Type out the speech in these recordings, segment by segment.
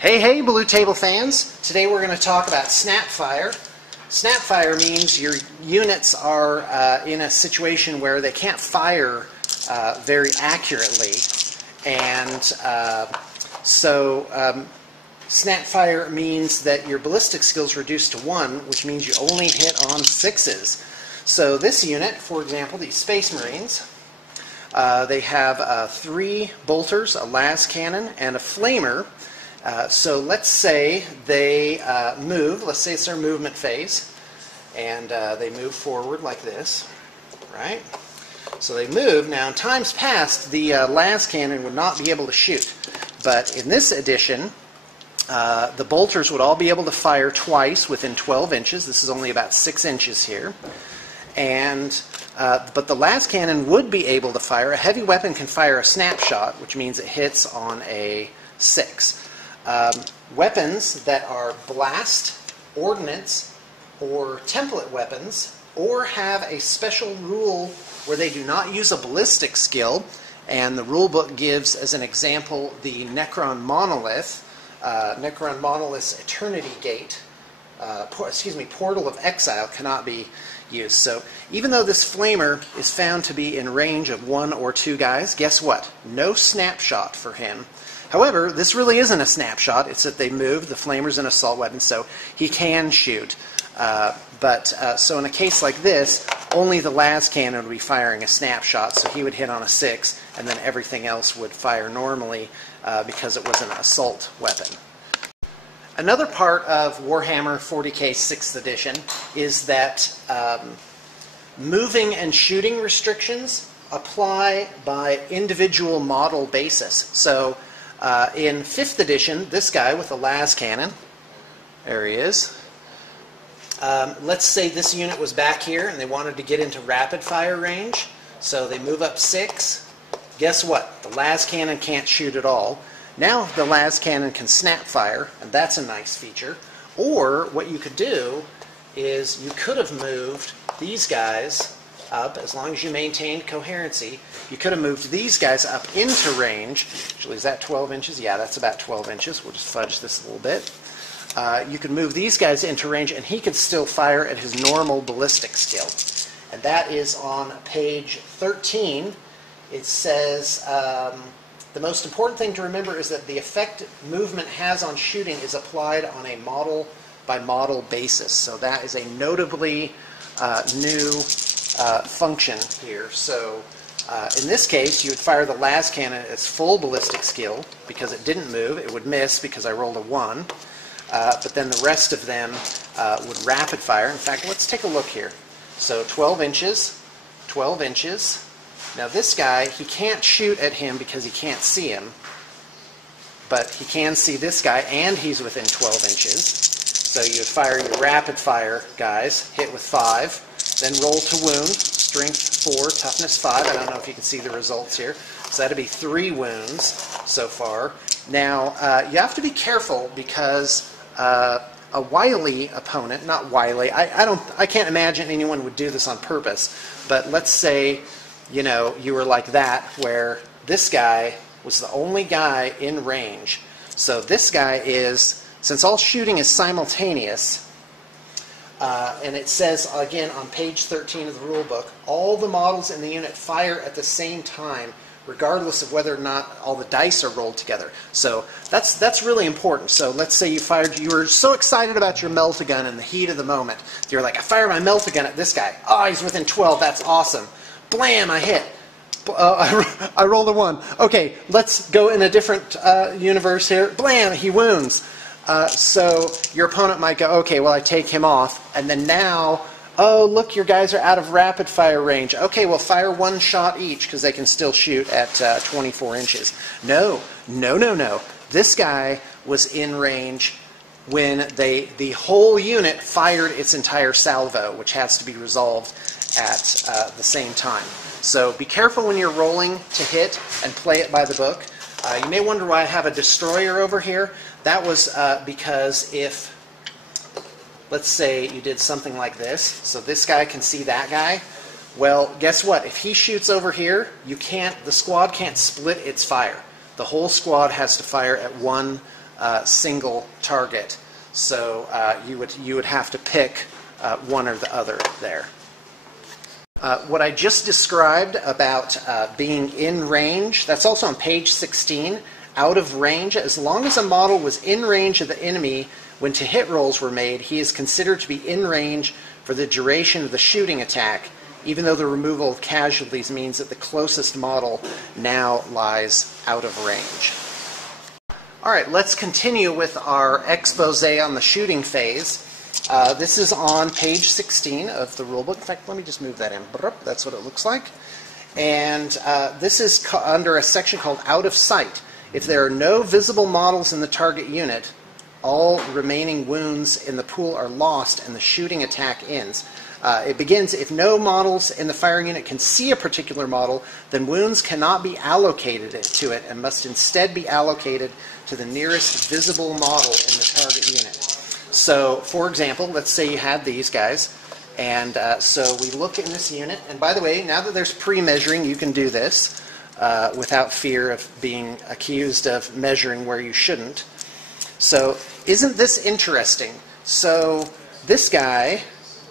Hey Blue Table fans! Today we're going to talk about snapfire. Snapfire means your units are in a situation where they can't fire very accurately, and snapfire means that your ballistic skill is reduced to 1, which means you only hit on 6s. So this unit, for example, these Space Marines, they have 3 bolters, a las cannon, and a flamer. So let's say they move, let's say it's their movement phase, and they move forward like this, right? So they move. Now in times past, the las cannon would not be able to shoot, but in this edition, the bolters would all be able to fire twice within 12 inches. This is only about 6 inches here. And but the las cannon would be able to fire. A heavy weapon can fire a snapshot, which means it hits on a 6. Weapons that are blast, ordnance, or template weapons, or have a special rule where they do not use a ballistic skill, and the rule book gives as an example the Necron Monolith's Eternity Gate, Portal of Exile cannot be used. So even though this flamer is found to be in range of 1 or 2 guys, guess what? No snapshot for him. However, this really isn't a snapshot. It's that they move. The flamer's an assault weapon, so he can shoot. So in a case like this, only the las cannon would be firing a snapshot, so he would hit on a 6, and then everything else would fire normally because it was an assault weapon. Another part of Warhammer 40k 6th edition is that moving and shooting restrictions apply by individual model basis. So in 5th edition, this guy with a las cannon, there he is. Let's say this unit was back here and they wanted to get into rapid fire range, so they move up 6. Guess what? The las cannon can't shoot at all. Now the las cannon can snap fire, and that's a nice feature. Or what you could do is you could have moved these guys up, as long as you maintained coherency, you could have moved these guys up into range. Actually, is that 12 inches? Yeah, that's about 12 inches. We'll just fudge this a little bit. You could move these guys into range, and he could still fire at his normal ballistic skill. And that is on page 13. It says, the most important thing to remember is that the effect movement has on shooting is applied on a model-by-model basis. So that is a notably new function here. So in this case, you would fire the las cannon at its full ballistic skill. Because it didn't move, it would miss because I rolled a 1. But then the rest of them would rapid fire. In fact, let's take a look here. So 12 inches, 12 inches. Now this guy, he can't shoot at him because he can't see him. But he can see this guy, and he's within 12 inches. So you would fire your rapid fire guys, hit with 5, then roll to wound, strength 4, toughness 5. I don't know if you can see the results here. So that'd be 3 wounds so far. Now, you have to be careful because a wily opponent, not wily, I can't imagine anyone would do this on purpose, but let's say, you know, you were like that, where this guy was the only guy in range. So this guy is, since all shooting is simultaneous, and it says, again, on page 13 of the rule book, all the models in the unit fire at the same time, regardless of whether or not all the dice are rolled together. So that's really important. So let's say you were so excited about your melt-a-gun in the heat of the moment. You're like, I fire my melt-a-gun at this guy. Oh, he's within 12. That's awesome. Blam, I hit. I rolled a 1. Okay, let's go in a different universe here. Blam, he wounds. So your opponent might go, okay, well, I take him off. And then now, oh, look, your guys are out of rapid fire range. Okay, well, fire 1 shot each because they can still shoot at 24 inches. No. This guy was in range when the whole unit fired its entire salvo, which has to be resolved at the same time. So be careful when you're rolling to hit and play it by the book. You may wonder why I have a destroyer over here. That was because if, let's say you did something like this, so this guy can see that guy. Well, guess what? If he shoots over here, the squad can't split its fire. The whole squad has to fire at one single target. So you would have to pick one or the other there. What I just described about being in range, that's also on page 16. Out of range, as long as a model was in range of the enemy when to-hit rolls were made, he is considered to be in range for the duration of the shooting attack, even though the removal of casualties means that the closest model now lies out of range. All right, let's continue with our expose on the shooting phase. This is on page 16 of the rulebook. In fact, let me just move that in. That's what it looks like. And this is under a section called Out of Sight. If there are no visible models in the target unit, all remaining wounds in the pool are lost and the shooting attack ends. It begins, if no models in the firing unit can see a particular model, then wounds cannot be allocated to it and must instead be allocated to the nearest visible model in the target unit. So, for example, let's say you had these guys, and so we look in this unit, and by the way, now that there's pre-measuring, you can do this without fear of being accused of measuring where you shouldn't. So, isn't this interesting? So, this guy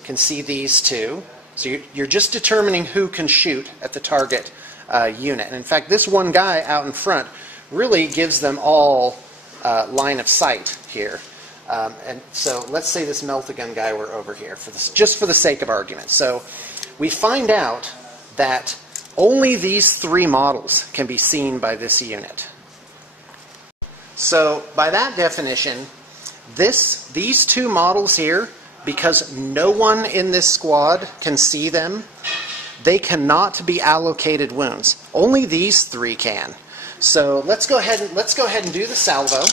can see these two. So you're just determining who can shoot at the target unit. And in fact, this one guy out in front really gives them all line of sight here. And so let's say this melt-a-gun guy were over here, just for the sake of argument. So we find out that only these three models can be seen by this unit. So by that definition, these two models here, because no one in this squad can see them, they cannot be allocated wounds. Only these three can. So let's go ahead and do the salvo.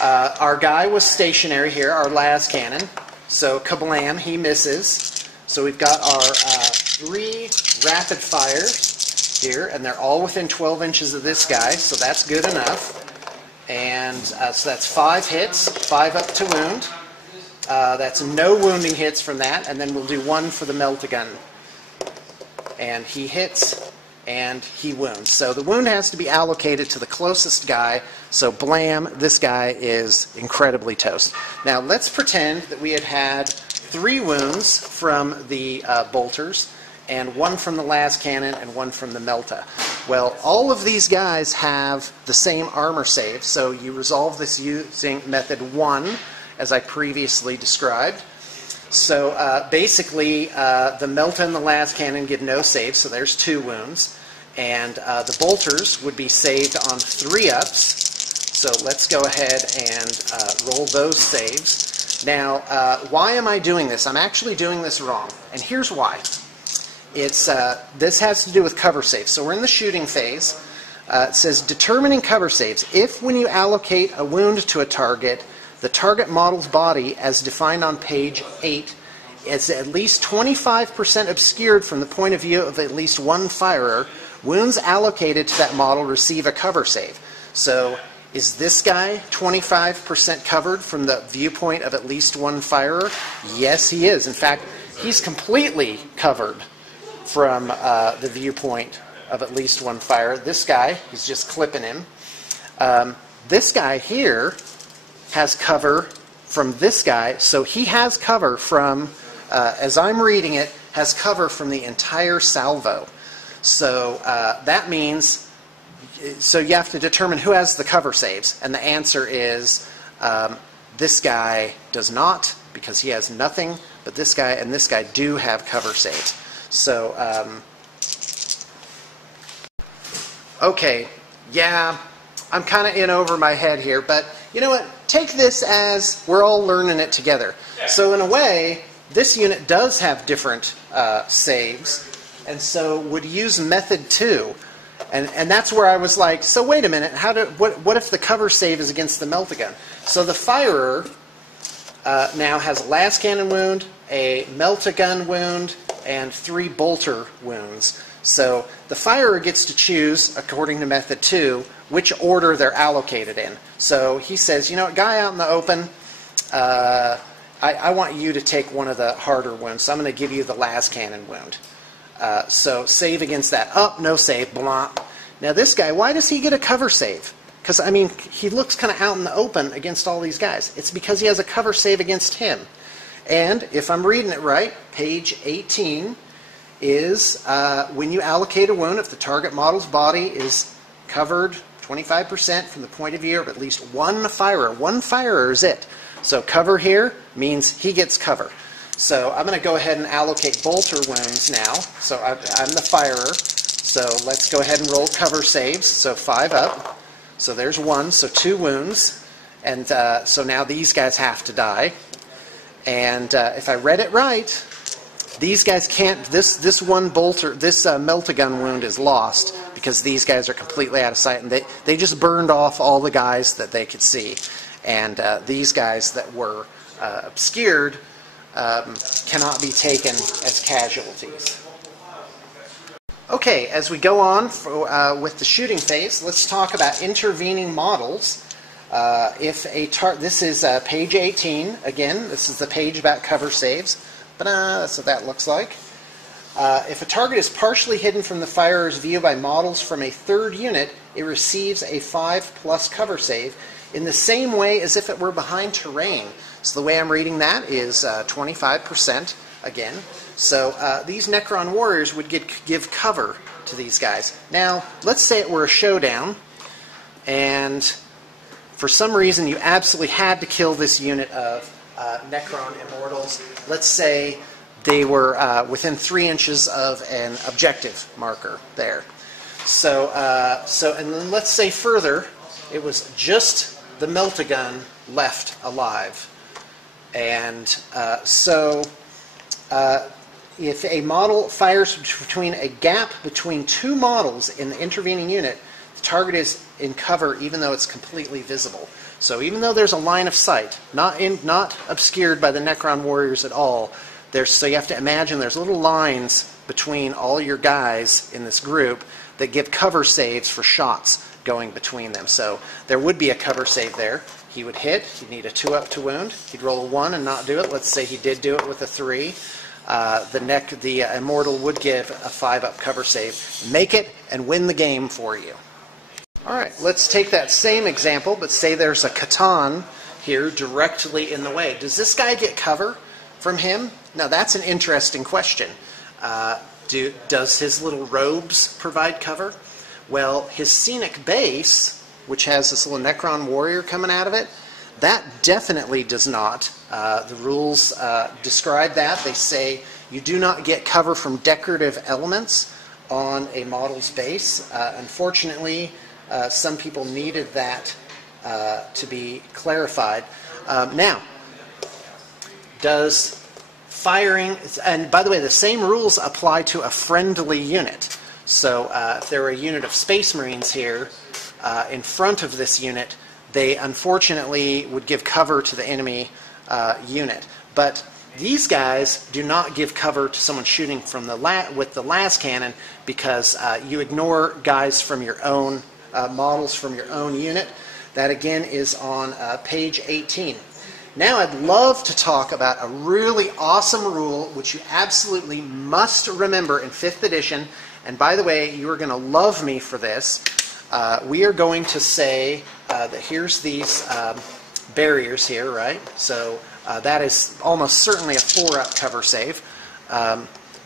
Our guy was stationary here, our las cannon. So kablam, he misses. So we've got our three rapid fires here, and they're all within 12 inches of this guy, so that's good enough. And so that's 5 hits, 5 up to wound. That's no wounding hits from that, and then we'll do 1 for the melt-a-gun. And he hits, and he wounds. So the wound has to be allocated to the closest guy, so blam, this guy is incredibly toast. Now let's pretend that we had 3 wounds from the bolters, and 1 from the las cannon, and 1 from the melta. Well, all of these guys have the same armor save, so you resolve this using method 1, as I previously described. So basically, the melta and the las cannon give no save, so there's 2 wounds. And the bolters would be saved on 3 ups. So let's go ahead and roll those saves. Now, why am I doing this? I'm actually doing this wrong, and here's why. This has to do with cover saves. So we're in the shooting phase. It says, determining cover saves. If when you allocate a wound to a target, the target model's body, as defined on page 8, is at least 25% obscured from the point of view of at least one firer, wounds allocated to that model receive a cover save. So is this guy 25% covered from the viewpoint of at least one firer? Yes, he is. In fact, he's completely covered from the viewpoint of at least one firer. This guy, he's just clipping him. This guy here has cover from this guy, so he has cover from, as I'm reading it, has cover from the entire salvo. So that means, so you have to determine who has the cover saves, and the answer is this guy does not, because he has nothing, but this guy and this guy do have cover saves. So, okay, yeah, I'm kind of in over my head here, but you know what? Take this as we're all learning it together. So in a way, this unit does have different saves, and so would use method 2. And that's where I was like, so wait a minute, what if the cover save is against the melt-a-gun? So the firer now has a las cannon wound, a melt-a-gun wound, and 3 bolter wounds. So the firer gets to choose, according to method 2, which order they're allocated in. So he says, you know, guy out in the open, I want you to take one of the harder wounds, so I'm going to give you the las cannon wound. So save against that. Up, no save, blah. Now this guy, why does he get a cover save? because, I mean, he looks kind of out in the open against all these guys. It's because he has a cover save against him. And if I'm reading it right, page 18 is when you allocate a wound, if the target model's body is covered 25% from the point of view of at least one firer. One firer is it. So cover here means he gets cover. So I'm going to go ahead and allocate bolter wounds now. So I'm the firer. So let's go ahead and roll cover saves. So 5 up. So there's 1. So 2 wounds. And so now these guys have to die. And if I read it right, these guys can't, this one bolter, this melt-a-gun wound is lost because these guys are completely out of sight, and they just burned off all the guys that they could see. And these guys that were obscured cannot be taken as casualties. Okay, as we go on with the shooting phase, let's talk about intervening models. This is page 18. Again, this is the page about cover saves. That's what that looks like. If a target is partially hidden from the firer's view by models from a third unit, it receives a 5+ cover save in the same way as if it were behind terrain. So the way I'm reading that is 25% again. So these Necron warriors would give cover to these guys. Now, let's say it were a showdown, and for some reason you absolutely had to kill this unit of Necron Immortals. Let's say they were within 3 inches of an objective marker there. So, and then let's say further, it was just the melt-a-gun left alive. And if a model fires between a gap between 2 models in the intervening unit, the target is in cover even though it's completely visible. So even though there's a line of sight, not obscured by the Necron warriors at all, so you have to imagine there's little lines between all your guys in this group that give cover saves for shots going between them. So there would be a cover save there. He would hit, he'd need a 2 up to wound, he'd roll a 1 and not do it. Let's say he did do it with a 3. The Immortal would give a 5 up cover save, make it, and win the game for you. Alright, let's take that same example, but say there's a Catan here directly in the way. Does this guy get cover from him? Now that's an interesting question. Does his little robes provide cover? Well, his scenic base, which has this little Necron warrior coming out of it, that definitely does not. The rules describe that. They say you do not get cover from decorative elements on a model's base. Unfortunately, some people needed that to be clarified. Now, does firing, and by the way, the same rules apply to a friendly unit. So if there were a unit of Space Marines here in front of this unit, they unfortunately would give cover to the enemy unit. But these guys do not give cover to someone shooting from with the las cannon because you ignore guys from your own models from your own unit. That again is on page 18. Now I'd love to talk about a really awesome rule which you absolutely must remember in 5th edition. And by the way, you are going to love me for this. We are going to say that here's these barriers here, right? So that is almost certainly a 4-up cover save.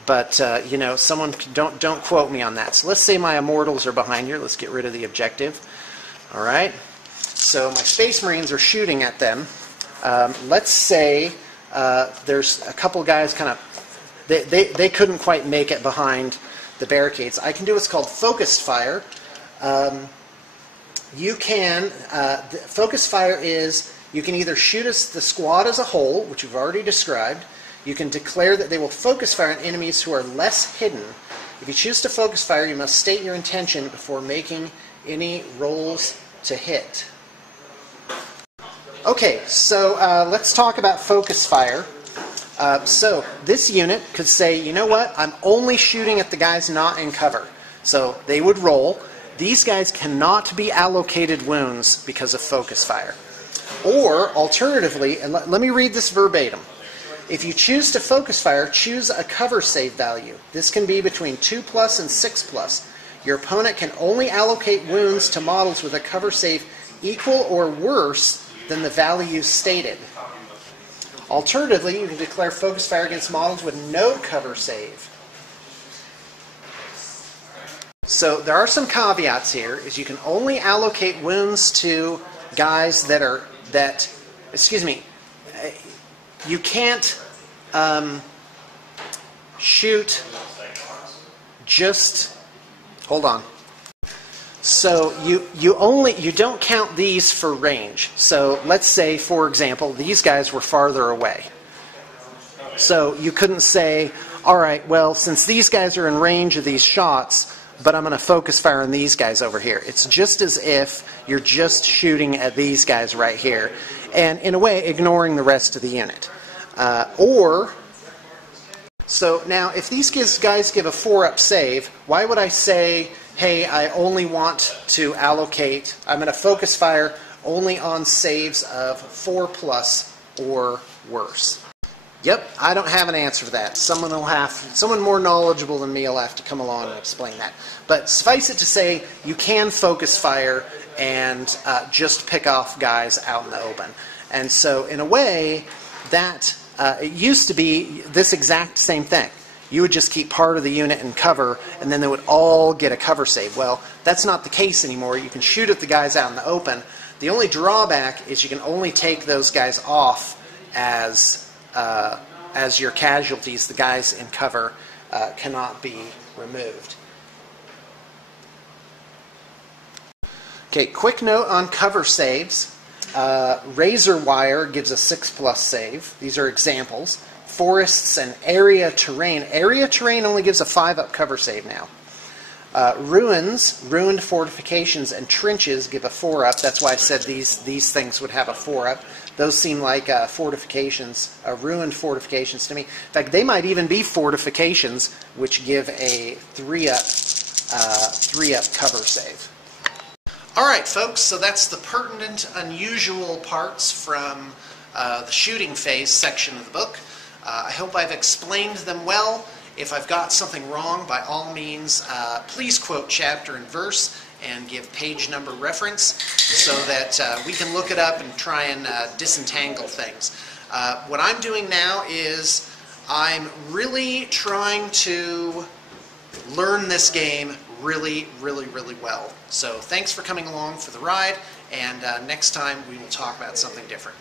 But you know, someone don't quote me on that. So let's say my Immortals are behind here. Let's get rid of the objective. All right. So my Space Marines are shooting at them. Let's say there's a couple guys kind of they couldn't quite make it behind the barricades. I can do what's called focused fire. Focused fire is you can either shoot the squad as a whole, which we've already described. You can declare that they will focus fire on enemies who are less hidden. If you choose to focus fire, you must state your intention before making any rolls to hit. Okay, so let's talk about focus fire. So this unit could say, you know what, I'm only shooting at the guys not in cover. So they would roll. These guys cannot be allocated wounds because of focus fire. Or, alternatively, and let me read this verbatim. If you choose to focus fire, choose a cover save value. This can be between 2+ and 6+. Your opponent can only allocate wounds to models with a cover save equal or worse than the value stated. Alternatively, you can declare focus fire against models with no cover save. So there are some caveats here. Is you can only allocate wounds to guys you can't shoot just, hold on. So you don't count these for range. So let's say, for example, these guys were farther away. So you couldn't say, all right, well, since these guys are in range of these shots, but I'm going to focus fire on these guys over here. It's just as if you're just shooting at these guys right here, and in a way ignoring the rest of the unit. So now if these guys give a 4-up save, why would I say, hey, I only want to allocate, I'm going to focus fire only on saves of 4+ or worse? Yep, I don't have an answer for that. Someone more knowledgeable than me will have to come along and explain that. But suffice it to say, you can focus fire and just pick off guys out in the open. And so, in a way, that it used to be this exact same thing. You would just keep part of the unit in cover, and then they would all get a cover save. Well, that's not the case anymore. You can shoot at the guys out in the open. The only drawback is you can only take those guys off as your casualties. The guys in cover cannot be removed. Okay, quick note on cover saves. Razor wire gives a 6+ save. These are examples. Forests and area terrain. Area terrain only gives a 5-up cover save now. Ruins, ruined fortifications, and trenches give a 4-up. That's why I said these things would have a 4-up. Those seem like fortifications, ruined fortifications to me. In fact, they might even be fortifications, which give a 3-up cover save. All right, folks. So that's the pertinent, unusual parts from the shooting phase section of the book. I hope I've explained them well. If I've got something wrong, by all means, please quote chapter and verse and give page number reference so that we can look it up and try and disentangle things. What I'm doing now is I'm really trying to learn this game really, really, really well. So thanks for coming along for the ride, and next time we will talk about something different.